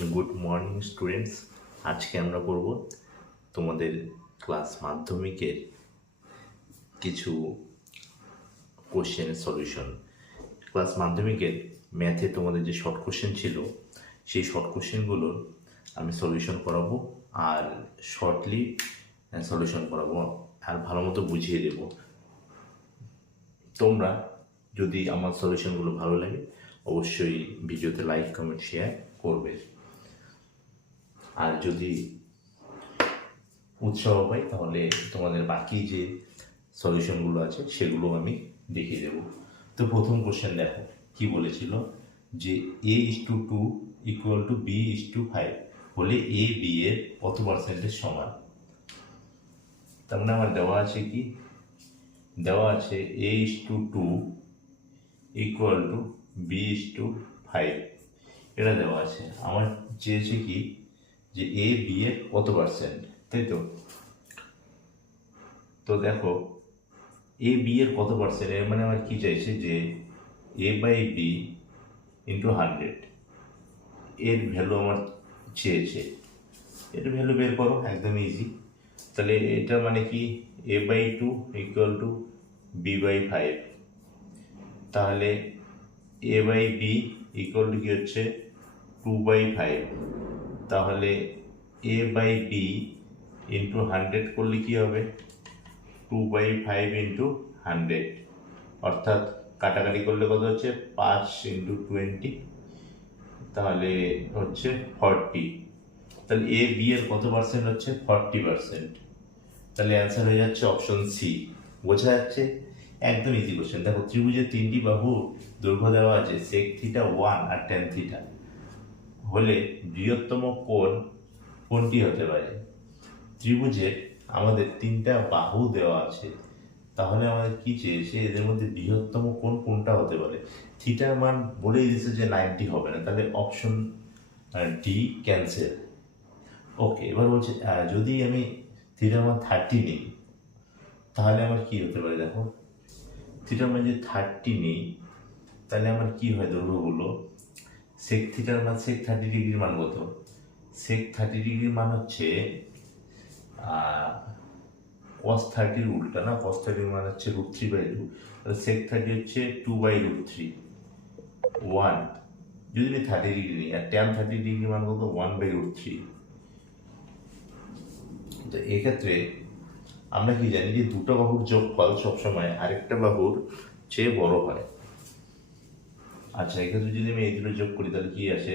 Good morning students. আজকে আমরা করব তোমাদের ক্লাস মাধ্যমিকের কিছু কোশ্চেনের সলিউশন। ক্লাস মাধ্যমিকের ম্যাথে তোমাদের যে শর্ট কোশ্চেন ছিল সেই শর্ট কোশ্চেনগুলোর আমি সলিউশন করাবো আর শর্টলি সলিউশন করাবো আর ভালো মতো বুঝিয়ে দেব। তোমরা যদি আমার সলিউশনগুলো ভালো লাগে অবশ্যই ভিডিওতে লাইক কমেন্ট শেয়ার করবে, আর যদি উৎসাহ পাই তাহলে তোমাদের বাকি যে সলিউশনগুলো আছে সেগুলো আমি দেখিয়ে দেবো। তো প্রথম কোশ্চেন দেখো কি বলেছিল, যে a:2 ইকুয়াল টু b:5 হলে এ বি এর কত পার্সেন্টের সমান। তার মানে আমার দেওয়া আছে কি, দেওয়া আছে a:2 ইকুয়াল টু b:5, এটা দেওয়া আছে। আমার চেয়েছে কি যে এ বি এর কত পার্সেন্ট, তাই তো। তো দেখো এ বি এর কত পার্সেন্ট, এর মানে আমার কি চাইছে যে এ বাই বি ইন্টু 100 এর ভ্যালু আমার চেয়েছে। এর ভ্যালু বের করো, একদম ইজি। তাহলে এটা মানে কি a/2 ইকুয়াল টু b/5, তাহলে a/b ইকুয়াল টু কি হচ্ছে 2/5, তাহলে a/b ইন্টু 100 করলে কি হবে 2/5 ইন্টু 100, অর্থাৎ কাটাকাটি করলে কত হচ্ছে 5 ইন্টু 20, তাহলে হচ্ছে 40। তাহলে এ বি এর কত পার্সেন্ট হচ্ছে 40%। তাহলে অ্যান্সার হয়ে যাচ্ছে অপশন সি। বোঝা যাচ্ছে, একদম ইজি কোশ্চেন। দেখো ত্রিভুজের তিনটি বাহু দৈর্ঘ্য দেওয়া আছে sec θ 1 আর tan θ হলে বৃহত্তম কোণ কোনটি হতে পারে। ত্রিভুজের আমাদের তিনটা বাহু দেওয়া আছে, তাহলে আমাদের কি চেয়েছে এদের মধ্যে বৃহত্তম কোণ কোনটা হতে পারে। থিটার মান বলেই দিয়েছে যে 90 হবে না, তাহলে অপশন ডি ক্যান্সেল। ওকে, এবার বলছে যদি আমি থিটার মান 30 নিই তাহলে আমার কি হতে পারে। দেখো থিটার মান যদি 30 নিই তাহলে আমার কি হয় দৈর্ঘ্যগুলো, সেক থিটার মান সেক 30 ডিগ্রির মান কত, সেক 30 ডিগ্রির মান হচ্ছে cos 30 উল্টা না, cos 30 মান হচ্ছে √3/2, তাহলে sec 30 হচ্ছে 2/√3 1, যদি আমি 30 ডিগ্রি নিই, আর tan 30 ডিগ্রি মান কত 1/√3। তো এক্ষেত্রে আমরা কি জানি যে দুটো বাহুর যোগফল সবসময় আরেকটা বাহুর চেয়ে বড় হয়। আচ্ছা, এক্ষেত্রে যদি আমি এই দুটো যোগ করি তাহলে কি আসে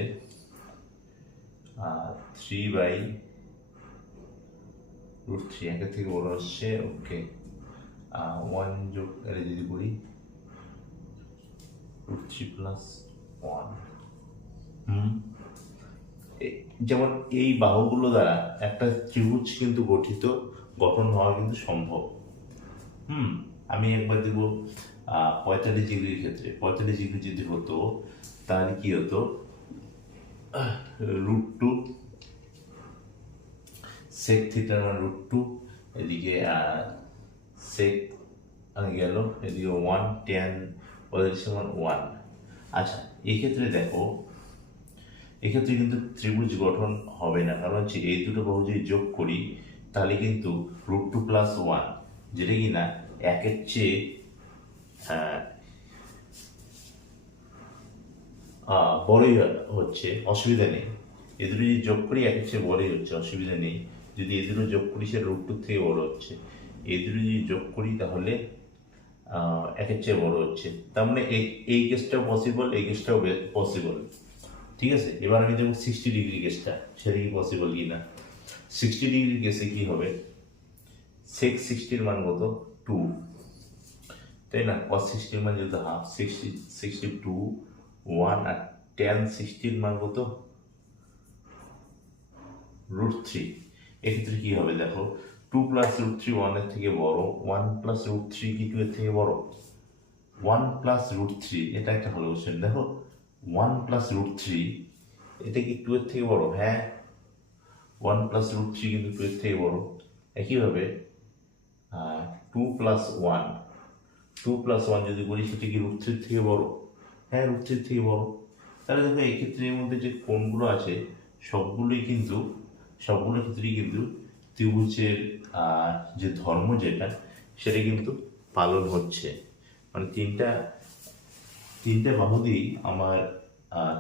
3/√3, একের থেকে বড় হচ্ছে। ওকে, 1 যোগ এর যদি করি √3 প্লাস 1, যেমন এই বাহুগুলো দ্বারা একটা ত্রিভুজ কিন্তু গঠন হওয়া কিন্তু সম্ভব। আমি একবার দেবো 45 ডিগ্রির ক্ষেত্রে, 45 ডিগ্রি যদি হতো তাহলে কি হতো √2 sec থিটার মান √2, এদিকে sec গেল, এদিকে 1 tan 1। আচ্ছা, এই ক্ষেত্রে দেখো এক্ষেত্রে কিন্তু ত্রিভুজ গঠন হবে না, কারণ হচ্ছে এই দুটো বাহু যদি যোগ করি তাহলে কিন্তু √2 প্লাস 1, যেটা কি না একের চেয়ে বড়ই হচ্ছে, অসুবিধা নেই। এ দুটো যদি যোগ করি একের চেয়ে বড়ই হচ্ছে, অসুবিধা নেই। যদি এ দুটো যোগ করি সে √2 থেকে বড় হচ্ছে, এই দুটো যদি যোগ করি তাহলে একের চেয়ে বড় হচ্ছে। তার মানে এই কেসটাও পসিবল, এই কেসটাও পসিবল। ঠিক আছে, এবার আমি দেখব 60 ডিগ্রি কেসটা, সেটা কি পসিবল কি না। 60 ডিগ্রি কেসে কি হবে, sec 60 এর মান কত 2, তাই না। cos 60 এর মান যেহেতু হাফ, 62 1, আর tan 60 এর মান কত √3। এক্ষেত্রে কি হবে দেখো 2 প্লাস √3 1 এর থেকে বড়, 1 প্লাস √3 কি 2 এর থেকে বড়, 1 প্লাস √3, এটা একটা ভালো কোশ্চেন। দেখো 1 প্লাস √3 এটা কি 2 এর থেকে বড়, হ্যাঁ 1 প্লাস √3 কিন্তু 2 এর থেকে বড়। একইভাবে 2 প্লাস 1, 2 প্লাস 1 যদি করি সেটা কি √3 থেকে বড়, হ্যাঁ √3 থেকে বড়। তাহলে দেখো এক্ষেত্রে এর মধ্যে যে কোণগুলো আছে সবগুলোর ক্ষেত্রেই কিন্তু ত্রিভুজের যে ধর্ম যেটা সেটা কিন্তু পালন হচ্ছে। মানে তিনটা বাহু দিয়েই আমার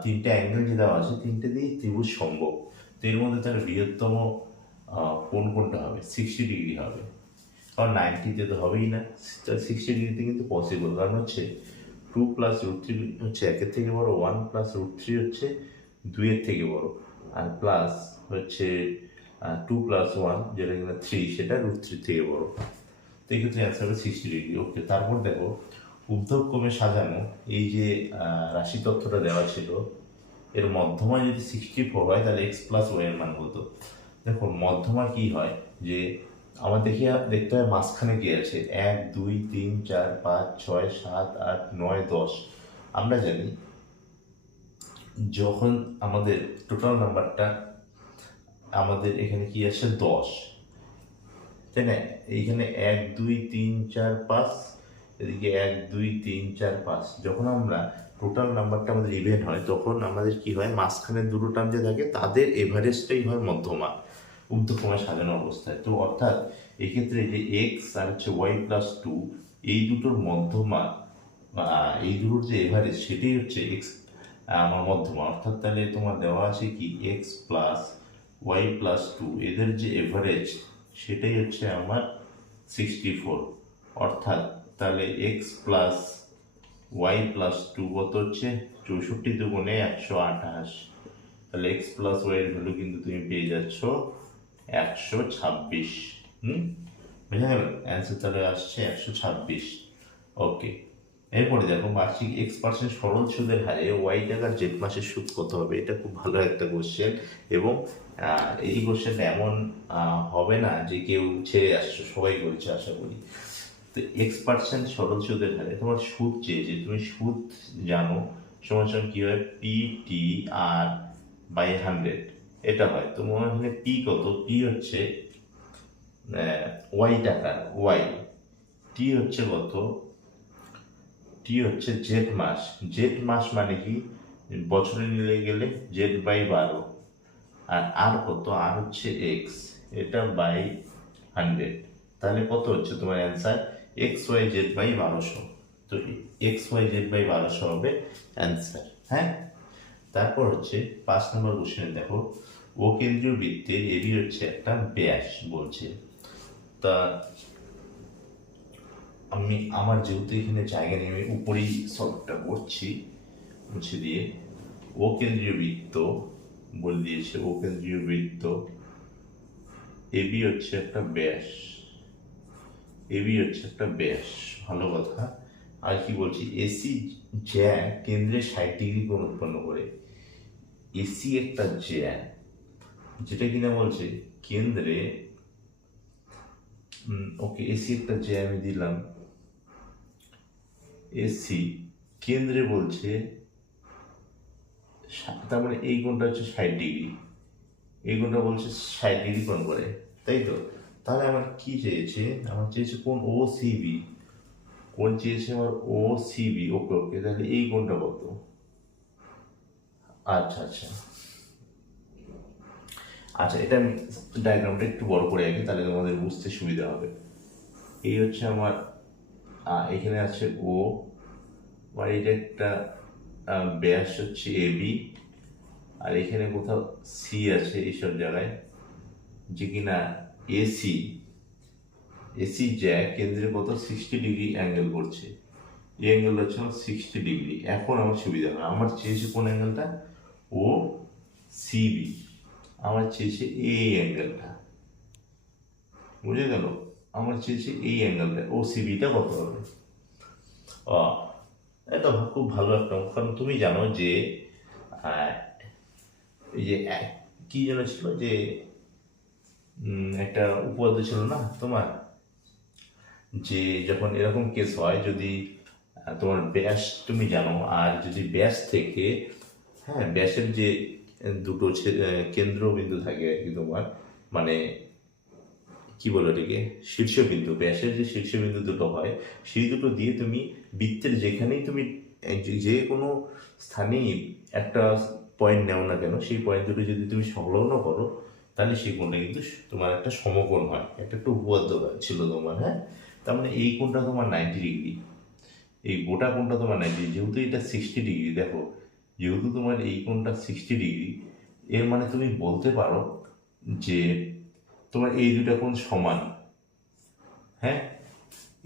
তিনটা অ্যাঙ্গেল যে দেওয়া আছে, তিনটে দিয়েই ত্রিভুজ সম্ভব। তো এর মধ্যে তার বৃহত্তম কোনটা হবে? 60 ডিগ্রি হবে, কারণ 90-তে তো হবেই না। 60 ডিগ্রিতে কিন্তু পসিবল, কারণ হচ্ছে 2+√3 হচ্ছে 1-এর থেকে বড়, 1+√3 হচ্ছে 2-এর থেকে বড়, আর প্লাস হচ্ছে 2+1 যেটা কিনা 3, সেটা √3 থেকে বড়। তো এই ক্ষেত্রে অ্যান্সার হবে 60 ডিগ্রি। ওকে, তারপর দেখো ঊর্ধ্বক্রমে সাজানো এই যে রাশি তথ্যটা দেওয়া ছিল, এর মধ্যমা যদি 64 হয় তাহলে x+y এর মান কত? দেখো মধ্যমা কি হয়, যে আমার দেখতে হয় মাঝখানে কি আছে, 1 2 3 4 5 6 7 8 9 10। আমরা জানি যখন আমাদের টোটাল নাম্বারটা আমাদের এখানে কি আসে 10, তাই না? এইখানে 1 2 3 4 5, এদিকে 1 2 3 4 5। যখন আমরা টোটাল নাম্বারটা আমাদের ইভেন হয়, তখন আমাদের কি হয়, মাঝখানে দুটো টার্ম যে থাকে তাদের এভারেজটাই হয় মধ্যমা ঊর্ধ্বক্রমে সাজানো অবস্থায়। তো অর্থাৎ এক্ষেত্রে যে এক্স আর হচ্ছে y+2, এই দুটোর মধ্যমা এই দুটোর যে এভারেজ সেটাই হচ্ছে এক্স আমার মধ্যমা। অর্থাৎ তাহলে তোমার দেওয়া আছে কি x+y+2, এদের যে এভারেজ সেটাই হচ্ছে আমার 64। অর্থাৎ তাহলে x+y+2 কত হচ্ছে, 64 দুগুণে 128। তাহলে x+y এর ভ্যালু কিন্তু তুমি পেয়ে যাচ্ছ 126। বুঝা গেল? অ্যান্সার তাহলে আসছে 126। ওকে, এরপরে দেখো বার্ষিক x% সরল সুদের হারে y টাকার জেড মাসের সুদ কত হবে? এটা খুব ভালো একটা কোশ্চেন, এবং এই কোশ্চেনটা এমন হবে না যে কেউ ছেড়ে আসছো, সবাই বলছে আশা করি। তো x% সরল সুদের হারে তোমার সুদ চেয়েছে, তুমি সুদ জানো সমান কি হয়, PTR/100 এটা হয়। তো মনে হয় পি কত, পি হচ্ছে ওয়াই টাকার ওয়াই, টি হচ্ছে কত, টি হচ্ছে জেড মাস মানে কি বছরে নিলে গেলে Z/12, আর কত, আর হচ্ছে এক্স, এটা বাই 100। তাহলে কত হচ্ছে তোমার অ্যান্সার, XYZ/1200। তো XYZ/1200 হবে অ্যান্সার। হ্যাঁ, তারপর হচ্ছে 5 নম্বর কোশ্চেনে দেখো, ও কেন্দ্রীয় বৃত্তের এবি হচ্ছে একটা ব্যাস বলছে। তা আমার যেহেতু এখানে জায়গা নেই, আমি উপরেই সলভটা করছি মুছে দিয়ে। ও কেন্দ্রীয় বৃত্ত বলে দিয়েছে, ও কেন্দ্রীয় বৃত্ত এবি হচ্ছে একটা ব্যাস, এবি হচ্ছে একটা ব্যাস, ভালো কথা। আর কি বলছি, এসি জ্যা কেন্দ্রে 60 ডিগ্রি কোণ উৎপন্ন করে। এসি একটা জ্যা, যেটা কিনা বলছে কেন্দ্রে, ওকে এসি একটা জ্যা আমি দিলাম, এসি কেন্দ্রে বলছে, তার মানে এই কোণটা হচ্ছে 60 ডিগ্রি, এই কোণটা বলছে 60 ডিগ্রি কোণ করে, তাই তো? তাহলে আমার কি চেয়েছে, আমার চেয়েছে কোণ ও সিবি, কোণ চেয়েছে আমার ও সিবি। ওকে ওকে, তাহলে এই কোণটা কত? আচ্ছা আচ্ছা আচ্ছা, এটা আমি ডায়াগ্রামটা একটু বড় করে আঁকি, তাহলে তোমাদের বুঝতে সুবিধা হবে। এই হচ্ছে আমার এখানে আছে ও, বা এটা একটা ব্যাস হচ্ছে এবি, আর এখানে কোথাও সি আছে এইসব জায়গায়, যে কিনা এসি, এসি জ্যা কেন্দ্রে কত 60 ডিগ্রি অ্যাঙ্গেল করছে। এই অ্যাঙ্গেলটা হচ্ছে আমার 60 ডিগ্রি। এখন আমার সুবিধা হয়, আমার চেয়েছে কোন অ্যাঙ্গেলটা, ও সিবি, আমার চেয়েছে এই অ্যাঙ্গেলটা, বুঝে গেল? আমার চেয়েছে এই অ্যাঙ্গেলটা, ও সিবিটা কত হবে? এটা খুব ভালো একটা, কারণ তুমি জানো যে এই যে কি যেন ছিল, যে একটা উপপাদ্য ছিল না তোমার, যে যখন এরকম কেস হয়, যদি তোমার ব্যাস তুমি জানো, আর যদি ব্যাস থেকে, হ্যাঁ ব্যাসের যে দুটো কেন্দ্রবিন্দু থাকে আর কি তোমার, মানে কি বলো এটাকে, শীর্ষবিন্দু, ব্যাসের যে শীর্ষবিন্দু দুটো হয়, সেই দুটো দিয়ে তুমি বৃত্তের যেখানেই তুমি যে কোনো স্থানেই একটা পয়েন্ট নেও না কেন, সেই পয়েন্ট দুটো যদি তুমি সংলগ্ন করো তাহলে সেই কোণটা কিন্তু তোমার একটা সমকোণ হয়, একটা উপপাদ্য ছিল তোমার। হ্যাঁ, তার মানে এই কোণটা তোমার 90 ডিগ্রি, এই গোটা কোণটা তোমার 90, যেহেতু এটা 60 ডিগ্রি। দেখো, যেহেতু তোমার এই কোণটা 60 ডিগ্রি, এর মানে তুমি বলতে পারো যে তোমার এই দুটা কোণ সমান। হ্যাঁ,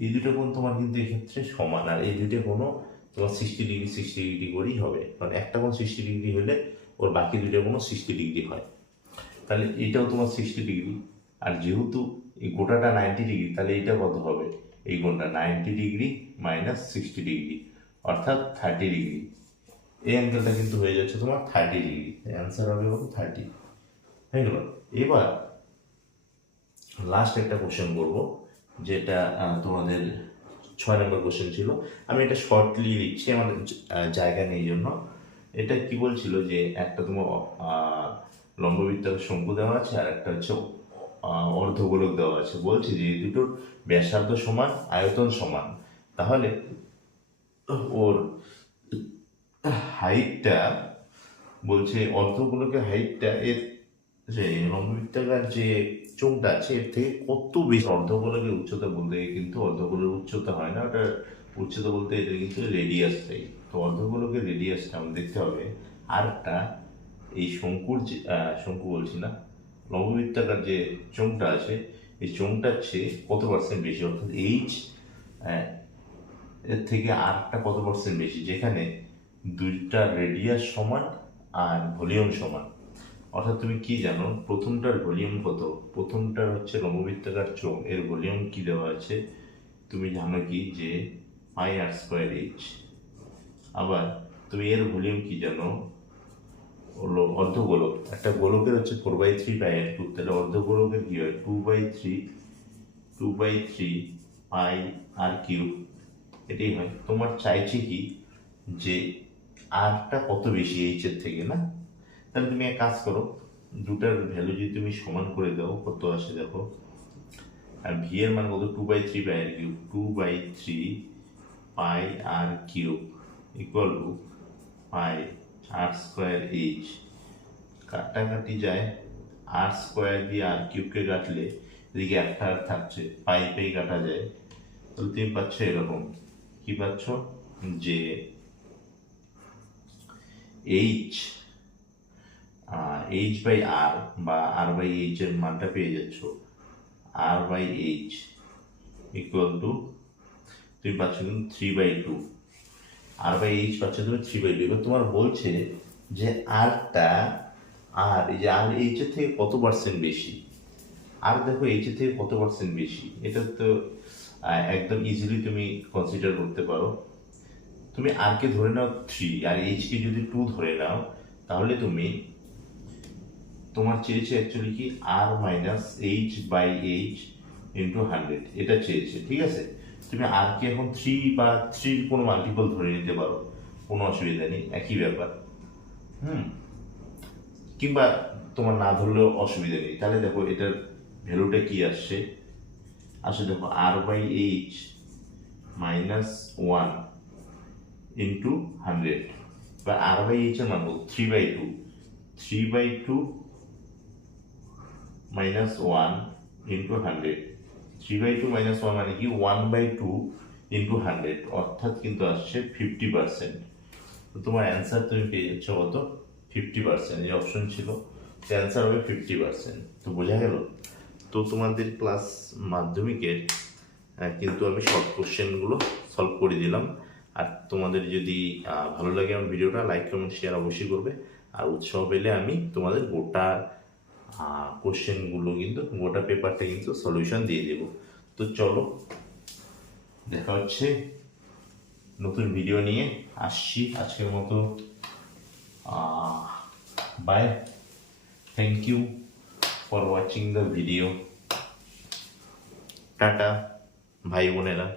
এই দুটো কোণ তোমার কিন্তু এক্ষেত্রে সমান, আর এই দুটো কোণও তোমার 60 ডিগ্রি করেই হবে, কারণ একটা কোণ 60 ডিগ্রি হলে ওর বাকি দুটো কোণও 60 ডিগ্রি হয়। তাহলে এটাও তোমার 60 ডিগ্রি, আর যেহেতু এই গোটাটা 90 ডিগ্রি, তাহলে এইটা কত হবে, এই কোণটা 90 ডিগ্রি মাইনাস 60 ডিগ্রি, অর্থাৎ 30 ডিগ্রি। এই অ্যাঙ্গেলটা কিন্তু হয়ে যাচ্ছে তোমার 30 ডিগ্রি, অ্যান্সার হবে কত, 30 হয়ে গেল। এবার লাস্ট একটা কোশ্চেন করবো, যেটা তোমাদের 6 নম্বর কোশ্চেন ছিল। আমি এটা শর্টলি লিখছি, আমার জায়গা নেই জন্য। এটা কি বলছিল যে একটা তোমার লম্ববৃত্তাকার শঙ্কু দেওয়া আছে, আর একটা হচ্ছে অর্ধগোলক দেওয়া আছে। বলছে যে এই দুটোর ব্যাসার্ধ সমান, আয়তন সমান, তাহলে ওর হাইটটা, বলছে অর্ধগোলকের হাইটটা এর যে লম্ববৃত্তাকার যে চোঙটা আছে এর থেকে কত বেশি। অর্ধগোলকের উচ্চতা বলতে কিন্তু অর্ধগোলকের উচ্চতা হয় না, ওটা উচ্চতা বলতে এটা কিন্তু রেডিয়াসটাই। তো অর্ধগোলকের রেডিয়াসটা আমাদের দেখতে হবে। আর একটা এই শঙ্কুর যে শঙ্কু বলছি না, লম্ববৃত্তাকার যে চোঙটা আছে, এই চোঙটার চেয়ে কত পার্সেন্ট বেশি, অর্থাৎ এইচ এর থেকে আরটা কত পার্সেন্ট বেশি, যেখানে দুইটা রেডিয়াস সমান আর ভলিউম সমান। অর্থাৎ তুমি কি জানো, প্রথমটার ভলিউম কত, প্রথমটার হচ্ছে লম্ববৃত্তাকার চোঙ, এর ভলিউম কি দেওয়া আছে তুমি জানো কি, যে পাই আর স্কোয়ার এইচ। আবার তুমি এর ভলিউম কি জানো, হলো অর্ধগোলক, একটা গোলকের হচ্ছে 4/3 পাই আর কিউব, তাহলে অর্ধগোলকের কি হয় 2/3 পাই আর কিউব, এটাই হয়। তোমার চাইছে কি যে আরটা কত বেশি এইচ এর থেকে, না? তাহলে তুমি এক কাজ করো, দুটার ভ্যালু যদি তুমি সমান করে দাও, কত আসে দেখো। আর ভি এর মান কত, 2/3 pi r cube, 2/3 pi r cube equal to pi r square h. কাটাকাটি যায়, আর স্কোয়ার দিয়ে আর কিউবকে কাটলে এদিকে একটা আর থাকছে, পাই পাই কাটা যায়। তাহলে তুমি পাচ্ছ এরকম, কি পাচ্ছ, যে এইচ বাই আর বা আর বাই এইচ এর মানটা পেয়ে যাচ্ছ, আর বাই এইচ ইকুয়াল টু তুমি পাচ্ছ কিন্তু 3/2, আর বাই এইচ পাচ্ছ তুমি 3/2। এবার তোমার বলছে যে আরটা, আর এই যে আর এইচ এর থেকে কত পার্সেন্ট বেশি। আর দেখো এইচ এর থেকে কত পার্সেন্ট বেশি, এটা তো একদম ইজিলি তুমি কনসিডার করতে পারো। তুমি আর কে ধরে নাও 3, আর এইচ কে যদি 2 ধরে নাও, তাহলে তুমি তোমার চেয়েছে অ্যাকচুয়ালি কি r minus h by h into 100, এটা চেয়েছে, ঠিক আছে। তুমি আর কে এখন 3 বা 3 কোনো মাল্টিপল ধরে নিতে পারো, কোনো অসুবিধা নেই, একই ব্যাপার। কিংবা তোমার না ধরলেও অসুবিধা নেই। তাহলে দেখো এটার ভ্যালুটা কি আসছে, দেখো আর বাই এইচ মাইনাস 1 ইন্টু 100, বা আর বাই এইচ এর মান 3/2 মাইনাস 1 ইন্টু 100। 3/2 মাইনাস 1 মানে কি 1/2 ইন্টু 100, অর্থাৎ কিন্তু আসছে 50%। তো তোমার অ্যান্সার তুমি পেয়ে যাচ্ছ কত, 50%। এই অপশন ছিল, অ্যান্সার হবে 50%। তো বোঝা গেল। তো তোমাদের ক্লাস মাধ্যমিকের কিন্তু আমি শর্ট কোশ্চেনগুলো সলভ করে দিলাম। আর তোমাদের যদি ভালো লাগে আমার ভিডিওটা, লাইক কমেন্ট শেয়ার অবশ্যই করবে। আর উৎসাহ পেলে আমি তোমাদের গোটা কোশ্চেনগুলো কিন্তু, গোটা পেপারটা কিন্তু সলিউশন দিয়ে দেবো। তো চলো, দেখা হচ্ছে নতুন ভিডিও নিয়ে আসছি। আজকের মতো bye, thank you for watching the video. Tata ভাই বোনেরা।